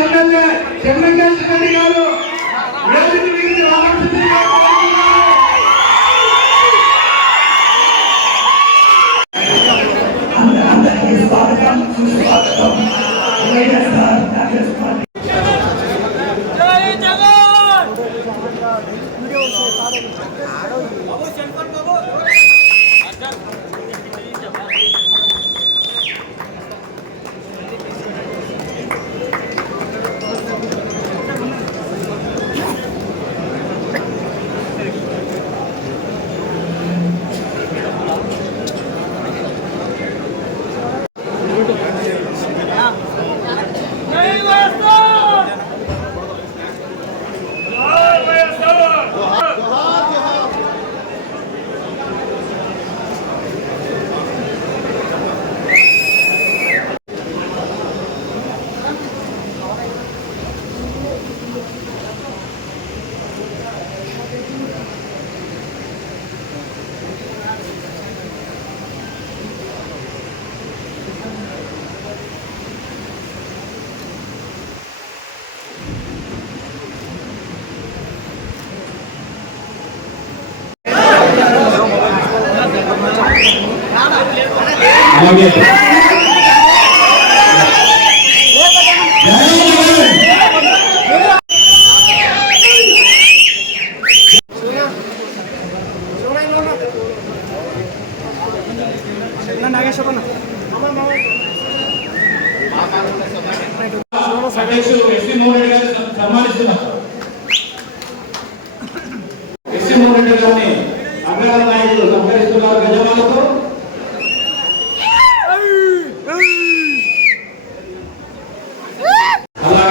మాజీ ఎమ్మెల్యే చెన్నకేశ్ గారు అలాగే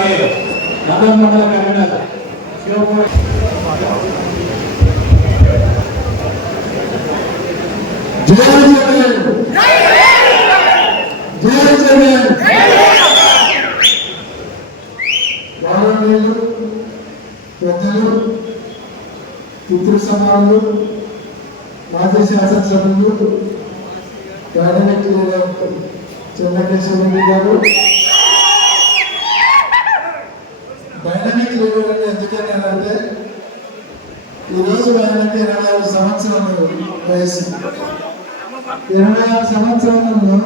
అలాగే నందన్ మండల కన్వీనర్ శివకుమార్ గౌరవనీయులు పెద్దలు పితృ సమానులు మాజీ శాసనసభ్యులు గారు డైనమిక్ లీడర్ అని ఎందుకన్నారంటే ఈరోజు ఆయనకి ఇరవై ఆరు సంవత్సరాలు వయసు ఇరవై ఆరు సంవత్సరంలో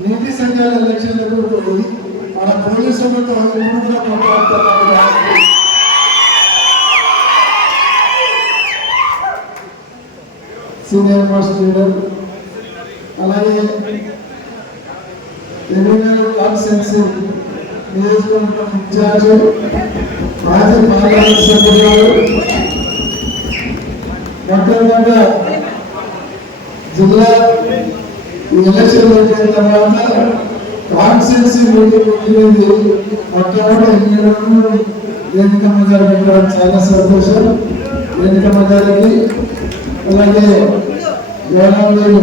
నీటి సంఘాల ఎలక్షన్లకు పోయి మన పోలీసులతో ఇప్పుడు కూడా పోరాడుతున్నారు సీనియర్ మోస్ట్ లీడర్ అలాగే ఎన్నికల కాన్స్టెన్సీ నియోజకవర్గం ఇన్ఛార్జ్ మాజీ పార్లమెంట్ సభ్యులు మొట్టమొదట జిల్లా ఎలక్షన్ అయిపోయిన తర్వాత కాన్స్టెన్సీ మీటింగ్ పెట్టినది మొట్టమొదటి ఎన్నికలను వేదికమ్మ గారు పెట్టడం చాలా సంతోషం. వేదికమ్మ గారికి అలాగే గౌరవనీయులు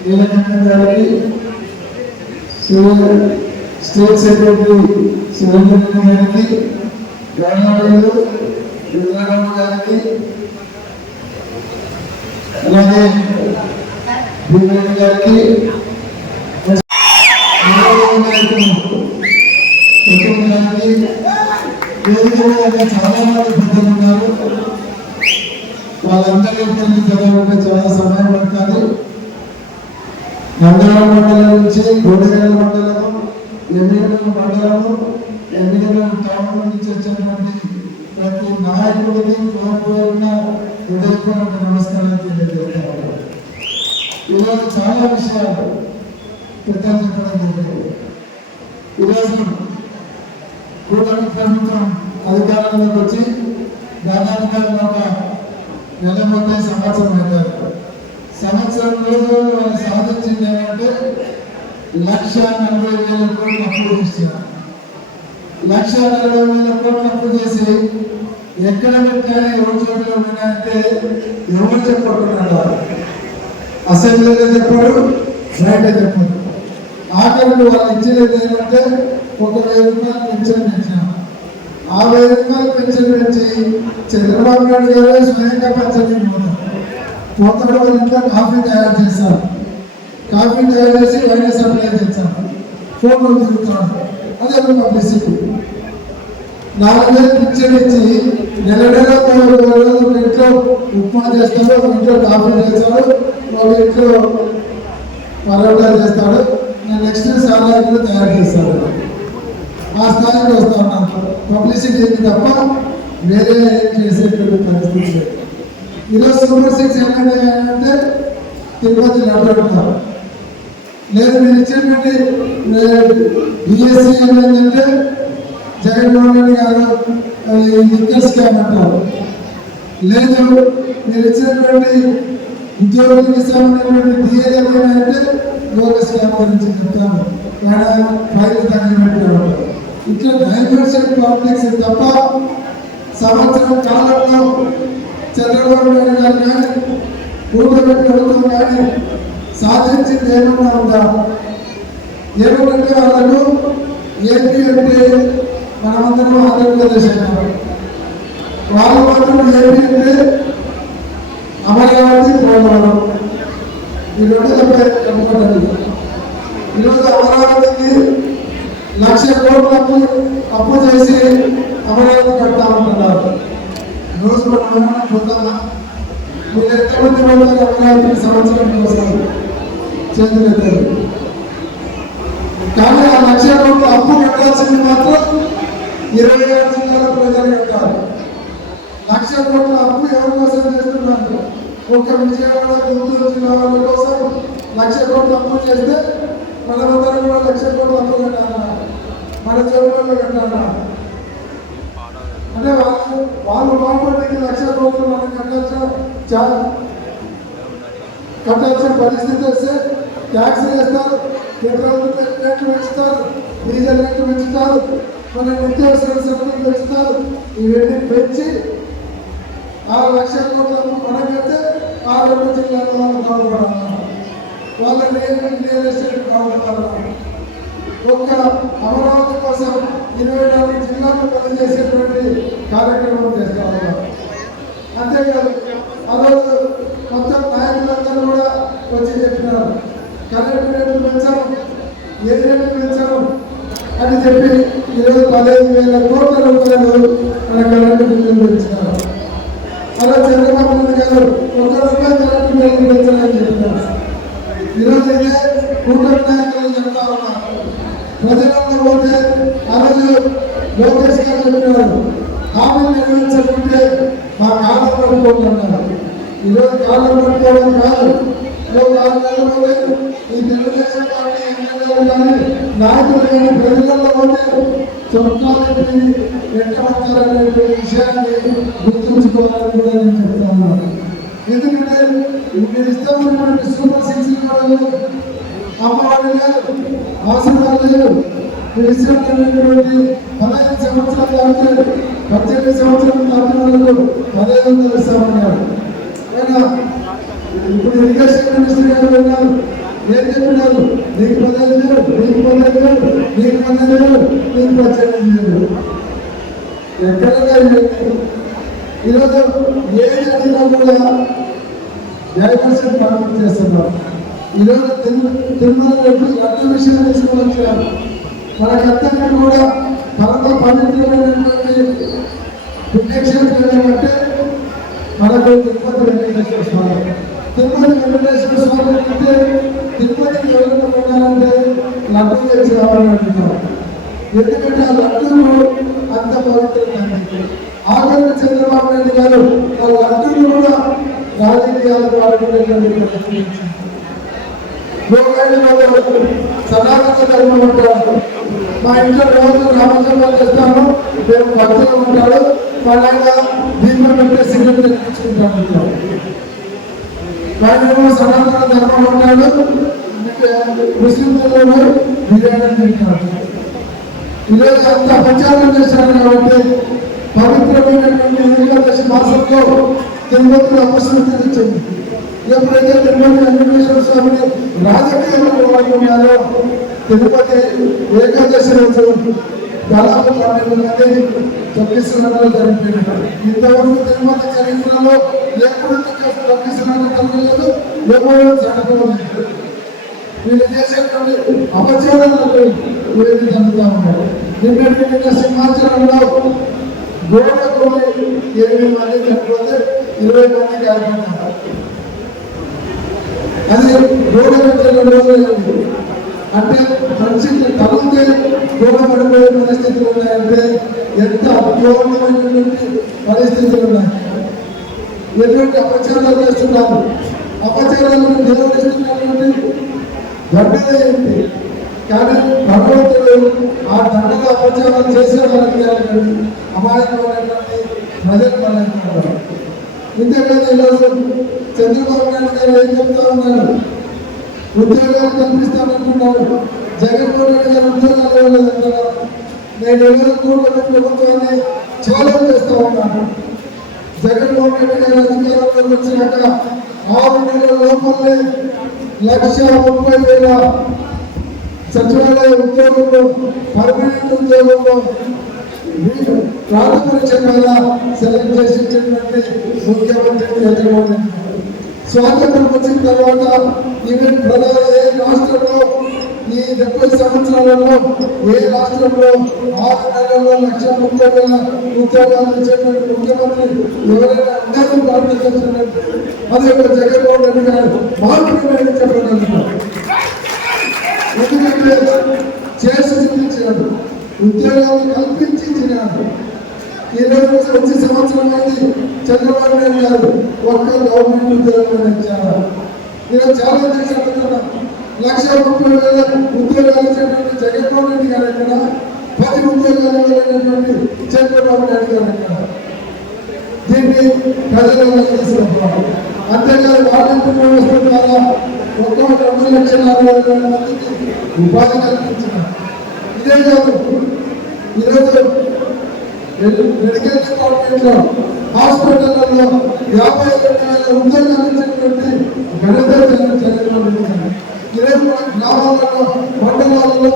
నీలకంఠ గారికి స్టేట్ సెక్రటరీ సురేంద్ర గారికి గవర్నమెంట్ రుద్రరావు గారికి అలాగే భూమి గారికి చాలా మంది పెద్దలు ఉన్నారు చదవాలంటే చాలా సమయం పడుతుంది నందవరం మండలం నుంచి గోడగల మండలము ఎమ్మిగల మండలము ఎమ్మిగల టౌన్ నుంచి వచ్చినటువంటి ప్రతి నాయకుడికి హృదయపూర్వక నమస్కారాలు తెలియజేస్తాను ఈరోజు చాలా విషయాలు పెద్దలు చెప్పడం జరిగింది. ఈరోజు కూటమి ప్రభుత్వం అధికారంలోకి వచ్చి దాదాపుగా ఒక నెల ముప్పై సంవత్సరం అవుతారు సంవత్సరం రోజులు వాళ్ళు సాధించింది ఏంటంటే లక్ష నలభై వేల కోట్లు అప్పు చేశారు. లక్ష నలభై వేల కోట్లు అప్పు చేసి ఎక్కడ పెట్టాలి ఎవరి చోట్ల ఉన్నాయంటే ఎవరు చెప్పకుండా అసెంబ్లీలో చెప్పాడు బయట చెప్పాడు ఆఖరికి వాళ్ళు ఇచ్చేది ఏంటంటే ఒక వెయ్యి రూపాయలు పెన్షన్ పెంచాము ఆ వెయ్యి రూపాయలు పెన్షన్ పెంచి చంద్రబాబు నాయుడు గారే స్వయంగా పెన్షన్ పోతారు పోతాడు వాళ్ళ ఇంట్లో కాఫీ తయారు చేస్తారు కాఫీ తయారు చేసి వైన్ సప్లై చేస్తారు ఫోన్లో తిరుగుతున్నాడు అదే పబ్లిసిటీ నాలుగు పిక్చర్ ఇచ్చి నెల నెల రోజులు ఇంట్లో ఉప్మా చేస్తాడు ఒక ఇంట్లో కాఫీ చేస్తాడు ఒక ఇంట్లో పరోటా చేస్తాడు నేను నెక్స్ట్ సాలాయిలు తయారు చేస్తాడు ఆ స్థాయికి వస్తా ఉన్నాను. పబ్లిసిటీ ఇది తప్ప వేరే చేసేటువంటి పరిస్థితి లేదు. ఈరోజు సూపర్ సిక్స్ ఎమ్మెల్యే అంటే తిరుపతి లడ్డు లేదు మీరు ఇచ్చినటువంటి బిఎస్సీ ఏంటంటే జగన్మోహన్ రెడ్డి గారు లిక్కర్ స్కామ్ అంటారు. లేదు మీరు ఇచ్చినటువంటి ఉద్యోగులకు ఇస్తామన్నటువంటి డిఏ అంటే లోక స్కామ్ గురించి చెప్తాను. ఏడ ఫైల్ తగిన ఇట్లా డైవర్షన్ కాంప్లెక్స్ తప్ప సంవత్సరం కాలంలో చంద్రబాబు నాయుడు గారు కానీ కూటమి ప్రభుత్వం కానీ సాధించింది ఏమన్నా ఉందా? ఏమంటే వాళ్ళకు ఏపీ అంటే మనమందరం ఆంధ్రప్రదేశ్ అంటాం వాళ్ళు మాత్రం ఏపీ అమరావతి పోలవరం ఈ రెండు తప్ప కనుక్కోండి ఈరోజు అమరావతికి లక్ష కోట్ల అప్పు అప్పు చేసి అమరావతి కడతామంటున్నారు రోజు మనం పొందామా మీరు ఎంతమంది పోతారు అమరావతికి సంవత్సరం వస్తారు చేతులెత్తారు? కానీ ఆ లక్ష కోట్ల అప్పు కట్టాల్సింది మాత్రం ఇరవై ఆరు జిల్లాల ప్రజలు కట్టాలి లక్ష కోట్ల అప్పు ఎవరి కోసం చేస్తున్నారు? ఒక విజయవాడ గుంటూరు జిల్లా వాళ్ళ కోసం లక్ష కోట్ల అప్పు చేస్తే మనమందరం కూడా లక్ష కోట్ల అప్పు కట్టాలా మన జోబులలో కట్టాలా అంటే వాళ్ళు వాళ్ళు బాగుపడడానికి లక్ష కోట్లు మనం కట్టాల్సిన చాలా కట్టాల్సిన పరిస్థితి వస్తే ట్యాక్స్ వేస్తారు పెట్రోల్ రేట్లు పెంచుతారు డీజిల్ రేట్లు పెంచుతారు మన నిత్యావసర సరుకులు పెంచుతారు ఇవన్నీ పెంచి ఆరు లక్షల కోట్ల అప్పు మనం కడితే ఆ రెండు జిల్లాల వాళ్ళ రియల్ రియల్ ఎస్టేట్ బాగుపడాలి ఒక్క అమరావతి కోసం ఇరవై నాలుగు జిల్లాలు పనిచేసేటువంటి కార్యక్రమం చేస్తాము అంతేకాదు ఆ రోజు మొత్తం నాయకులందరూ కూడా వచ్చి చెప్పినారు. కరెంటు పెంచాము ఏ పెంచాము అని చెప్పి ఈరోజు పదిహేను వేల కోట్ల రూపాయలు మన కరెంటు బిల్లులు పెంచినారు అలా చంద్రబాబు నాయుడు గారు ఒక్క రూపాయి కరెంటు బిల్లు పెంచాలని చెప్తున్నారు ఈరోజు అయితే కూటమి నాయకులు చెప్తా ఉన్నారు. ప్రజలలో పోతే ఆ రోజు లోకేష్ గారు చెప్పినారు. హామీలు నెరవేర్చకుంటే మా కాలం పట్టుకుంటున్నారు ఈరోజు కాలం పట్టుకోవడం కాదు. ఓ ఆరు నెలలు పోతే ఈ తెలుగుదేశం పార్టీ కానీ నాయకులు కానీ ప్రజలలో పోతే చొక్కాలని ఎక్కడనే విషయాన్ని గుర్తుంచుకోవాలని కూడా నేను చెప్తాను ఎందుకంటే మీరు ఇస్తామన్నటువంటి సూపర్ సిక్స్ కూడా అమ్మవారు లేదు ఆశీర్వాదం లేదు మీరు ఇచ్చినటువంటి పదహైదు సంవత్సరాలు దాటితే పద్దెనిమిది సంవత్సరాలు దాటిన వాళ్ళకు పదహైదు వందలు ఇస్తామన్నారు. అయినా ఇప్పుడు ఇరిగేషన్ మినిస్టర్ గారు విన్నారు ఏం చెప్పినారు? నీకు పదహైదు వేలు నీకు పదహైదు వేలు నీకు పదహైదు వేలు నీకు పద్దెనిమిది వేలు ఎక్కడగా ఈరోజు ఏది అడిగినా కూడా డైవర్షన్ పాలన చేస్తున్నారు. ఈరోజు తిరుమల తిరుమల రెడ్డి లడ్డు విషయం తీసుకువచ్చారు. మనకందరికీ కూడా పరమ పవిత్రమైనటువంటి పుణ్యక్షేత్రం ఏమంటే మనకు తిరుపతి వెంకటేశ్వర స్వామి. తిరుమల వెంకటేశ్వర స్వామి అంటే చేసి తెచ్చి ఎందుకంటే ఆ లడ్డూలు అంత పవిత్రమైనది ఆఖరి చంద్రబాబు నాయుడు గారు ఆ లడ్డూలు కూడా రాజకీయాలకు వాడుకునేటువంటి సనాతన ధర్మం ఉంటారు మా ఇంట్లో రోజు రామచంద్ర చేస్తాను మేము భక్తులు ఉంటాడు మా నాయన దీపం పెట్టే సిగరెట్ తెచ్చుకుంటాను వాడేమో సనాతన ధర్మం ఉంటాడు ముస్లింలలో బిర్యానీ తింటారు ఈరోజు అంత ప్రచారం చేశారు కాబట్టి పవిత్రమైనటువంటి ఏకాదశి మాసంలో తిరుపతిలో అపశృతి ఇచ్చింది ఎప్పుడైతే తిరుపతి వెంకటేశ్వర స్వామిని రాజకీయంలో వాడుకున్నారో తిరుపతి ఏకాదశి రోజు దాదాపు పన్నెండు మంది తొక్కిస్తున్నట్లు జరిగిపోయినారు ఇంతవరకు తిరుపతి చరిత్రలో ఎప్పుడు తొక్కిస్తున్నట్టు జరగలేదు ఎవరు జరగలేదు. వీళ్ళు చేసేటువంటి అపచారాలకు వీళ్ళు జరుగుతూ ఉన్నారు నిన్నటి నిన్న సింహాచలంలో గోడ కోడి ఎనిమిది మంది చనిపోతే ఇరవై మంది గాయపడ్డారు. అది గోడ కట్టిన అంటే మనిషికి తగులుతే గోడ పడిపోయే పరిస్థితులు ఉన్నాయంటే ఎంత అపూర్వమైనటువంటి పరిస్థితులు ఉన్నాయి. ఎటువంటి అపచారాలు చేస్తున్నారు? అపచారాలను నిర్వహిస్తున్నటువంటి దండనే ఏంటి కానీ భగవంతుడు ఆ దండగా అపచారం చేసే వాళ్ళకి అమాయకమైనటువంటి ప్రజలు బలైనారు ఇంతేకాదు ఈరోజు చంద్రబాబు నాయుడు గారు ఏం చెప్తా ఉన్నారు? ఉద్యోగాలు కల్పిస్తానంటున్నారు. జగన్మోహన్ రెడ్డి గారు ఉద్యోగాలు ఇవ్వలేదంటారా నేను ఎవరు కూడబెట్టిన ప్రభుత్వాన్ని ఛాలెంజ్ చేస్తూ ఉన్నాను. జగన్మోహన్ రెడ్డి గారు అధికారంలోకి వచ్చినాక ఆరు నెలల లోపలనే లక్ష ముప్పై వేల సచివాలయ ఉద్యోగులు పర్మనెంట్ ఉద్యోగంలో వీరు ప్రాథమిక మీద సెలెక్ట్ చేసి ఇచ్చినటువంటి ముఖ్యమంత్రి జగన్మోహన్ రెడ్డి స్వాతంత్రం వచ్చిన తర్వాత ఈవెన్ ప్రధాన ఏ రాష్ట్రంలో ఈ డెబ్బై సంవత్సరాలలో ఏ రాష్ట్రంలో ఆరు నెలల్లో లక్ష ముప్పై వేల ఉద్యోగాలు ఇచ్చేటువంటి ముఖ్యమంత్రి ఎవరైనా ఉన్నారు భారతదేశంలో అది ఒక జగన్మోహన్ రెడ్డి గారు మాత్రమే చెప్పగలుగుతారు ఎందుకంటే చేసి చూపించినాడు ఉద్యోగాలు కల్పించి ఇచ్చినాడు. వచ్చే సంవత్సరం అనేది చంద్రబాబు నాయుడు గారు ఒక్క గవర్నమెంట్ ఉద్యోగం ఇచ్చారు నేను చాలా దేశాలు లక్ష ముప్పై వేల ఉద్యోగాలు ఇచ్చినటువంటి జగన్మోహన్ రెడ్డి గారు ఎక్కడ పది ఉద్యోగాలు ఇవ్వలేనటువంటి చంద్రబాబు నాయుడు గారు ఎక్కడ దీన్ని ప్రజలలో తీసుకుంటున్నారు అంతేకాదు వాలంటీర్ వ్యవస్థ ద్వారా ఒక్క రెండు లక్షల అరవై వేల మందికి ఉపాధి కల్పించిన ఇదే కాదు ఈరోజు మెడికల్ డిపార్ట్మెంట్లో హాస్పిటల్లో యాభై రెండు వేల ఉద్యోగాలు ఇచ్చినటువంటి ఘనత జగన్ జగన్మోహన్ రెడ్డి గారు. ఇరవై మూడు గ్రామాలలో మండలాలలో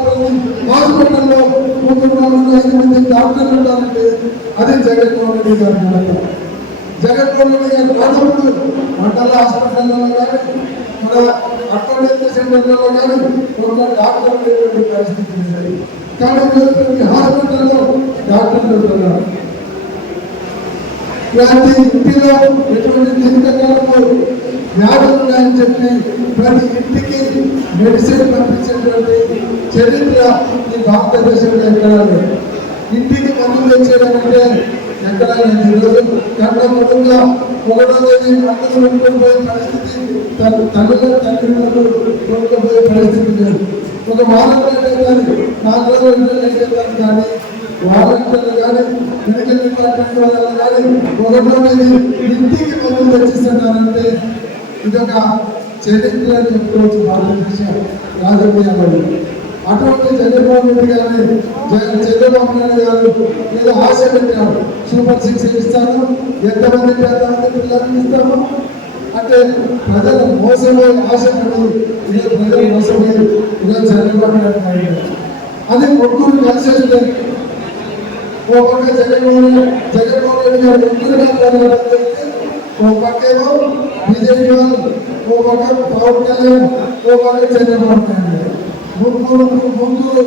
హాస్పిటల్లో ముగ్గురు ఐదు మంది డాక్టర్లు ఉన్నారంటే అది జగన్మోహన్ రెడ్డి గారి ఘనత జగన్మోహన్ రెడ్డి గారు రానప్పుడు మండల హాస్పిటల్లో కానీ మన అక్కడైతే సెంటర్లలో కానీ ఒక డాక్టర్లు లేనటువంటి పరిస్థితి ఉంది కానీ ఈరోజు ప్రతి హాస్పిటల్లో డాక్టర్లు ఉంటున్నారు. ప్రతి ఇంటిలో ఎటువంటి దీర్ఘకాలంలో వ్యాధులు ఉన్నాయని చెప్పి ప్రతి ఇంటికి మెడిసిన్ పంపించేటువంటి చరిత్ర ఈ భారతదేశంలో ఎక్కడా లేదు. ఇంటికి మందు తెచ్చేయడం అంటే ఎక్కడా లేదు. ఈరోజు గంట ముందుగా ఒకటో తేదీ మందులు కొనుక్కోపోయే పరిస్థితి తన తల్లిలో తల్లిదండ్రులు కొనుక్కోపోయే పరిస్థితి లేదు. ఒక వారం అయితే నాలుగు రోజులు అయితే కానీ వాలంటీర్లు కానీ మెడికల్ డిపార్ట్మెంట్ వాళ్ళు కానీ ఒకటో తేదీ ఇంటికి మందులు తెచ్చిస్తున్నారంటే ఇదొక చరిత్రని చెప్పుకోవచ్చు భారతదేశ రాజకీయాల్లో అటువంటి చంద్రబాబు రెడ్డి గారిని చంద్రబాబు నాయుడు గారు ఏదో ఆశ పెట్టారు. సూపర్ సిక్స్ ఇస్తాను. ఎంతమంది ఎంతమంది పిల్లల్ని ఇస్తాము? అంటే ప్రజలు మోసపోయి ఆశపడి ఇది ప్రజలు మోసమే ఇలా చంద్రబాబు నాయుడు అది ముగ్గురు కలిసి వస్తే ఒక్కొక్క జగన్మోహన్ జగన్మోహన్ రెడ్డి గారు ముగ్గురుగా పోరాటం చేస్తే ఓ పక్కేమో బీజేపీ వాళ్ళు ఓ పక్క పవన్ కళ్యాణ్ ఓ పక్క చంద్రబాబు నాయుడు గారు. ముగ్గురు ముగ్గురు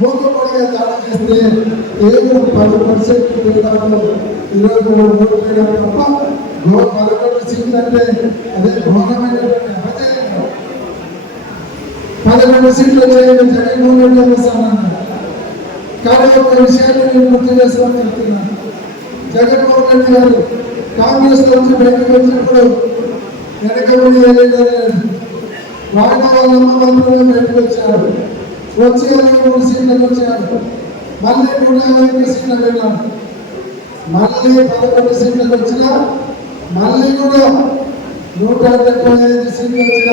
ముగ్గురు పడిగా దాడి చేస్తే ఏదో పది పర్సెంట్ తేడాలో ఇరవై మూడు ఓట్లు వేయడం తప్ప పదకొండు సీట్లు అంటే అదే ఘోరమైనటువంటి అపజయం పదకొండు సీట్లు వచ్చాయని జగన్మోహన్ రెడ్డి వస్తానన్నారు కానీ ఒక విషయాన్ని నేను గుర్తు చేస్తామని చెప్తున్నాను. జగన్మోహన్ రెడ్డి గారు కాంగ్రెస్ నుంచి బయటకు వచ్చినప్పుడు వెనక ముందు ఏదైనా బయటకు వచ్చారు వచ్చి ఇరవై మూడు సీట్లకు వచ్చారు మళ్ళీ నూట యాభై సీట్లకు వెళ్ళారు మళ్ళీ పదకొండు సీట్లకు వచ్చినా మళ్ళీ కూడా నూట డెబ్బై ఐదు సీట్లు వచ్చిన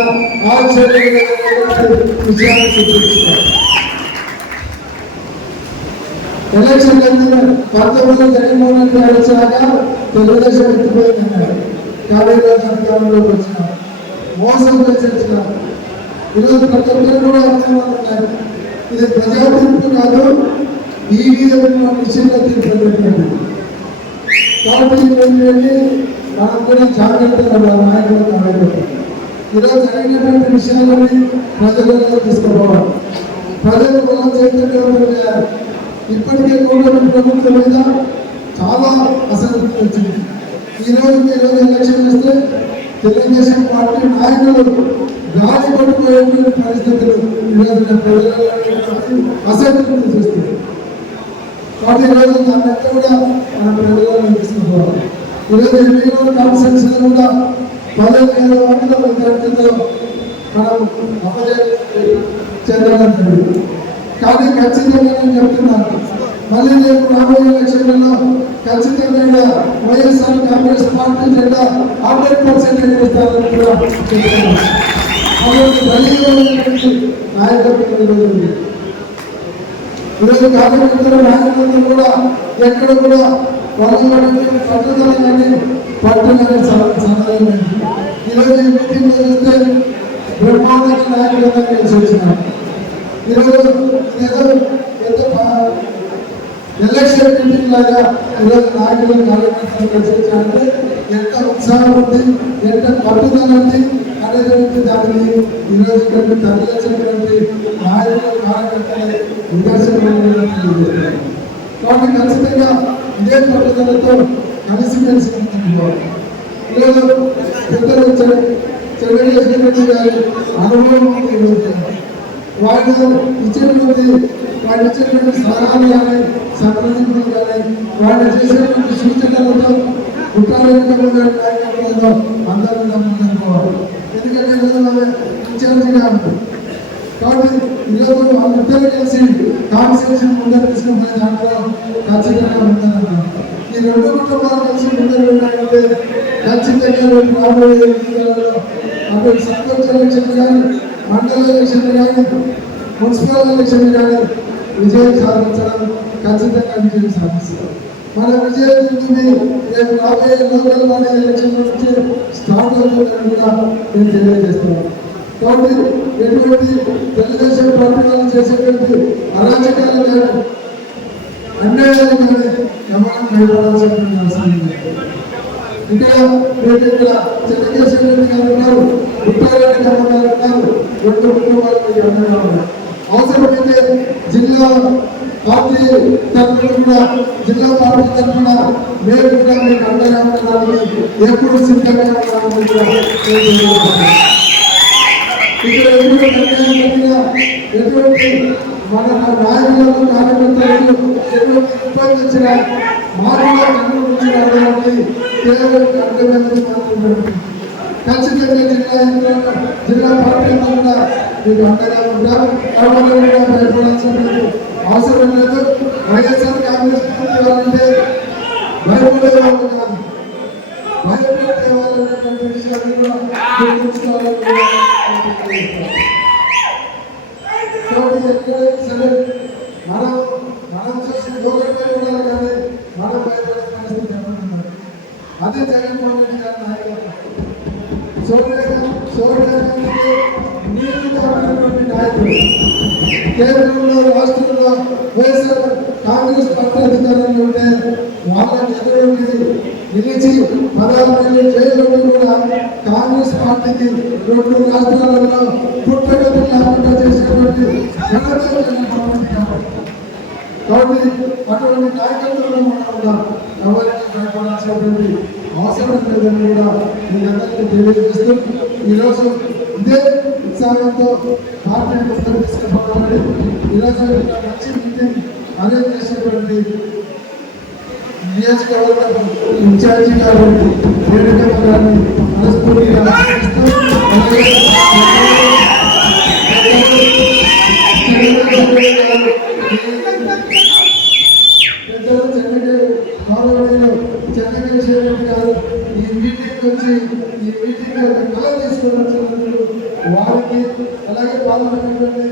ఆశ్చర్యకరమైనటువంటి విషయాన్ని చూపించారు. ఎలక్షన్ పంతొమ్మిది జగన్మోహన్ రెడ్డి గారు వచ్చాక తెలుగుదేశం ఎత్తిపోయిందన్నారు. కానీ ఈరోజు అధికారంలోకి వచ్చినారు. మోసం చేసి ఈరోజు ప్రతి ఒక్కరు కూడా అర్థమవుతున్నారు ఇది ప్రజా తీర్పు కాదు ఈవీఎం మిషన్ల తీర్పు అనేటువంటిది కాబట్టి ఇవన్నీ మనం కూడా జాగ్రత్తగా మన ఈరోజు జరిగినటువంటి విషయాలని ప్రజలలో తీసుకుపోవాలి. ప్రజలు కూడా చైతన్యవంతులు ఇప్పటికే కూడా ప్రభుత్వం మీద చాలా అసంతృప్తి వచ్చింది ఈరోజు రోజు ఎలక్షన్ వస్తే తెలుగుదేశం పార్టీ నాయకులు గాలి పట్టుకోయేటువంటి పరిస్థితులు ఈరోజు అసంతృప్తి చూస్తుంది. కాబట్టి ఈరోజు దాన్ని కూడా మన ప్రజలను తీసుకుపోవాలి. ఈరోజు ఎన్నికల కాన్ఫరెన్స్ కూడా పదిహేను వందల విద్యార్థులతో మనం అపజయం చెందడం కానీ ఖచ్చితంగా నేను చెప్తున్నాను. మళ్ళీ నేను రాబోయే ఎలక్షన్లలో ఖచ్చితంగా వైఎస్ఆర్ కాంగ్రెస్ పార్టీ జెండా హండ్రెడ్ పర్సెంట్ ఎదుగుతారని కూడా చెప్తున్నాను. నాయకత్వం ఈరోజు కార్యకర్తల ఈరోజు కూడా ఎక్కడ కూడా వాళ్ళు పట్టుదల కానీ పట్టుదల సమయం ఈరోజు ఈ మీటింగ్ చూస్తే బ్రహ్మాండంగా నాయకులందరూ కలిసి వచ్చినారు. ఈరోజు ఏదో ఏదో ఎలక్షన్ మీటింగ్ లాగా ఈరోజు నాయకులు కార్యకర్తలు కలిసి ఎంత ఉత్సాహం ఉంది ఎంత పట్టుదల ఉంది అనేటువంటి దానిని ఈరోజు ఇక్కడ తరలించినటువంటి నాయకులు కార్యకర్తలు నిదర్శనం కాబట్టి ఖచ్చితంగా ఇదే పట్టుదలతో కలిసి కలిసి ఈరోజు పెద్దలు చంద్రశేఖర్ రెడ్డి గారి అనుభవం ఉంది వాళ్ళు ఇచ్చినటువంటి వాళ్ళు ఇచ్చినటువంటి సలహాలు కానీ సంప్రదింపులు కానీ వాళ్ళు చేసినటువంటి సూచనలతో కుట్రాలతో నాయకత్వంలో అందరూ ముందుకోవాలి ఎందుకంటే ఈరోజు ఇన్ఛార్జిగా కాబట్టి ఈరోజు వాళ్ళిద్దరూ కలిసి కాన్వర్సేషన్ ముందర తీసుకునే దాంట్లో ఖచ్చితంగా ఉందన్నారు ఈ రెండు కుటుంబాలు కలిసి ముందర వెళ్ళాలంటే ఖచ్చితంగా రేపు రాబోయే ఎన్నికలలో అటు సర్పంచ్ ఎలక్షన్ కానీ మండల ఎలక్షన్లు కానీ మున్సిపల్ ఎలక్షన్లు కానీ విజయం సాధించడం ఖచ్చితంగా విజయం సాధిస్తారు. మన విజయం ఉంటుంది రేపు రాబోయే లోకల్ బాడీ ఎలక్షన్ నుంచి స్టార్ట్ అవుతుందని కూడా నేను తెలియజేస్తున్నాను. కాబట్టి ఎటువంటి తెలుగుదేశం పార్టీ వాళ్ళు చేసేటువంటి అరాచకాలు కానీ అన్యాయాలు కానీ గమనం భయపడాల్సినటువంటి అవసరం లేదు. ఇండియా రేపు ఇక్కడ రెడ్డి గారు ఉన్నారు గారు ఉన్నారు రెండు కుటుంబాలు అవసరమైతే జిల్లా పార్టీ తరఫున కూడా జిల్లా పార్టీ తరఫున మేము కూడా మీకు అండగా ఉండడానికి ఎప్పుడు సిద్ధంగా ఇక్కడ ఎటువంటి మన నాయకులకు కార్యకర్తలకు ఎటువంటి ఖచ్చితంగా జిల్లా యంత్రాంగం, జిల్లా పార్టీ కూడా మీకు అండగా కాబట్టి కూడా భయపడాల్సిన అవసరం లేదు వైఎస్ఆర్ కాంగ్రెస్ పార్టీ వాళ్ళంటే భయపడే వాళ్ళు కాదు భయపెట్టే వాళ్ళు కూడా గుర్తుంచుకోవాలని కూడా నేను తెలియజేస్తాను. కాబట్టి ఎక్కడైనా సరే మనం మనం చూసి లోకల్ భయపడాలి కానీ మనం భయపడే పరిస్థితి ఎక్కడున్నది అదే జగన్మోహన్ రెడ్డి గారి నాయకత్వం సోనియా గాంధీ సోనియా గాంధీకి నీళ్ళు నాయకుడు కేంద్రంలో రాష్ట్రంలో వైఎస్ఆర్ కాంగ్రెస్ పార్టీ అధికారంలో ఉంటే వాళ్ళకి ఎదురుండి నిలిచి పదహారు నెలలు కూడా కాంగ్రెస్ పార్టీకి రెండు రాష్ట్రాలలో పుట్టగతి లేకుండా చేసినటువంటి కాబట్టి అటువంటి నాయకత్వంలో మనం ఉన్నాం. ఎవరికి భయపడాల్సినటువంటి అవసరం లేదని కూడా మీరందరికీ తెలియజేస్తూ ఈరోజు ఇదే ఉత్సాహంతో పార్టీ ముందుకు ఈరోజు మంచి మీటింగ్ అరేంజ్ చేసినటువంటి నియోజకవర్గ ఇన్ఛార్జి గారు వేడుక గారిని మనస్ఫూర్తిగా అలాగే పెద్దలు చెన్నకేశ్వర గౌరవనీయులు చెన్నకేశ్వర రెడ్డి గారు ఈ మీటింగ్ నుంచి ఈ మీటింగ్ కళ తీసుకొని వచ్చినందుకు వారికి అలాగే పాల్గొన్నటువంటి